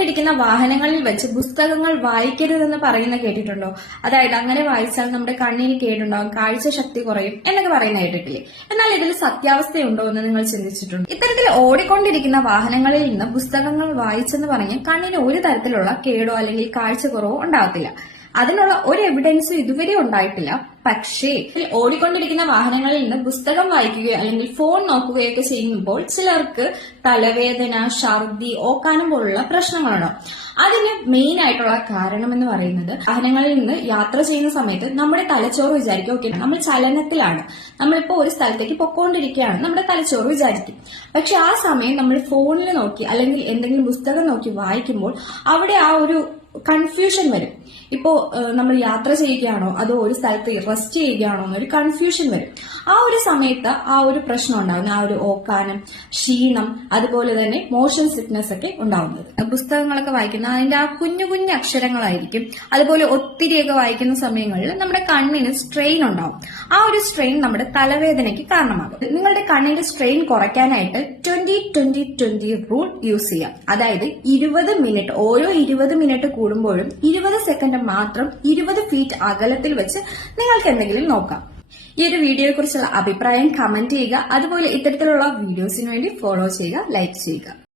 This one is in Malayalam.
ഓടിക്കൊണ്ടിരിക്കുന്ന വാഹനങ്ങളിൽ വെച്ച് പുസ്തകങ്ങൾ വായിക്കരുതെന്ന് പറയുന്ന കേട്ടിട്ടുണ്ടോ? അതായത് അങ്ങനെ വായിച്ചാൽ നമ്മുടെ കണ്ണിന് കേടുണ്ടാവും, കാഴ്ച ശക്തി കുറയും എന്നൊക്കെ പറയുന്ന കേട്ടിട്ടില്ലേ? എന്നാൽ ഇതിൽ സത്യാവസ്ഥയുണ്ടോ എന്ന് നിങ്ങൾ ചിന്തിച്ചിട്ടുണ്ടോ? ഇത്തരത്തിൽ ഓടിക്കൊണ്ടിരിക്കുന്ന വാഹനങ്ങളിൽ നിന്ന് പുസ്തകങ്ങൾ വായിച്ചെന്ന് പറഞ്ഞ് കണ്ണിന് ഒരു തരത്തിലുള്ള കേടോ അല്ലെങ്കിൽ കാഴ്ച കുറവോ ഉണ്ടാകത്തില്ല. അതിനുള്ള ഒരു എവിഡൻസും ഇതുവരെ ഉണ്ടായിട്ടില്ല. പക്ഷേ ഓടിക്കൊണ്ടിരിക്കുന്ന വാഹനങ്ങളിൽ നിന്ന് പുസ്തകം വായിക്കുകയോ അല്ലെങ്കിൽ ഫോൺ നോക്കുകയൊക്കെ ചെയ്യുമ്പോൾ ചിലർക്ക് തലവേദന, ഛർദി, ഓക്കാനം പോലുള്ള പ്രശ്നങ്ങളുണ്ടാവും. അതിന് മെയിൻ ആയിട്ടുള്ള കാരണം എന്ന് പറയുന്നത് വാഹനങ്ങളിൽ നിന്ന് യാത്ര ചെയ്യുന്ന സമയത്ത് നമ്മുടെ തലച്ചോറ് വിചാരിക്കും, ഓക്കെ നമ്മൾ ചലനത്തിലാണ്, നമ്മളിപ്പോ ഒരു സ്ഥലത്തേക്ക് പൊക്കോണ്ടിരിക്കുകയാണ്, നമ്മുടെ തലച്ചോറ് വിചാരിക്കും. പക്ഷെ ആ സമയം നമ്മൾ ഫോണിൽ നോക്കി അല്ലെങ്കിൽ എന്തെങ്കിലും പുസ്തകം നോക്കി വായിക്കുമ്പോൾ അവിടെ ആ ഒരു കൺഫ്യൂഷൻ വരും. ഇപ്പോ നമ്മൾ യാത്ര ചെയ്യുകയാണോ അതോ ഒരു സ്ഥലത്ത് റെസ്റ്റ് ചെയ്യുകയാണോ എന്നൊരു കൺഫ്യൂഷൻ വരും. ആ ഒരു സമയത്ത് ആ ഒരു പ്രശ്നം ഉണ്ടാകുന്ന ആ ഒരു ഓക്കാനം, ക്ഷീണം, അതുപോലെ തന്നെ മോഷൻ സിക്നസ് ഒക്കെ ഉണ്ടാവുന്നത്. പുസ്തകങ്ങളൊക്കെ വായിക്കുന്ന അതിന്റെ ആ കുഞ്ഞു കുഞ്ഞു അക്ഷരങ്ങളായിരിക്കും. അതുപോലെ ഒത്തിരിയൊക്കെ വായിക്കുന്ന സമയങ്ങളിൽ നമ്മുടെ കണ്ണിന് സ്ട്രെയിൻ ഉണ്ടാവും. ആ ഒരു സ്ട്രെയിൻ നമ്മുടെ തലവേദനയ്ക്ക് കാരണമാകും. നിങ്ങളുടെ കണ്ണിന്റെ സ്ട്രെയിൻ കുറയ്ക്കാനായിട്ട് 20-20-20 റൂൾ യൂസ് ചെയ്യാം. അതായത് 20 മിനിറ്റ്, ഓരോ 20 മിനിറ്റ് കൂടുമ്പോഴും 20 സെക്കൻഡ് മാത്രം 20 ഫീറ്റ് അകലത്തിൽ വെച്ച് നിങ്ങൾക്ക് എന്തെങ്കിലും നോക്കാം. ഈ ഒരു വീഡിയോയെ കുറിച്ചുള്ള അഭിപ്രായം കമന്റ് ചെയ്യുക. അതുപോലെ ഇത്തരത്തിലുള്ള വീഡിയോസിന് വേണ്ടി ഫോളോ ചെയ്യുക, ലൈക്ക് ചെയ്യുക.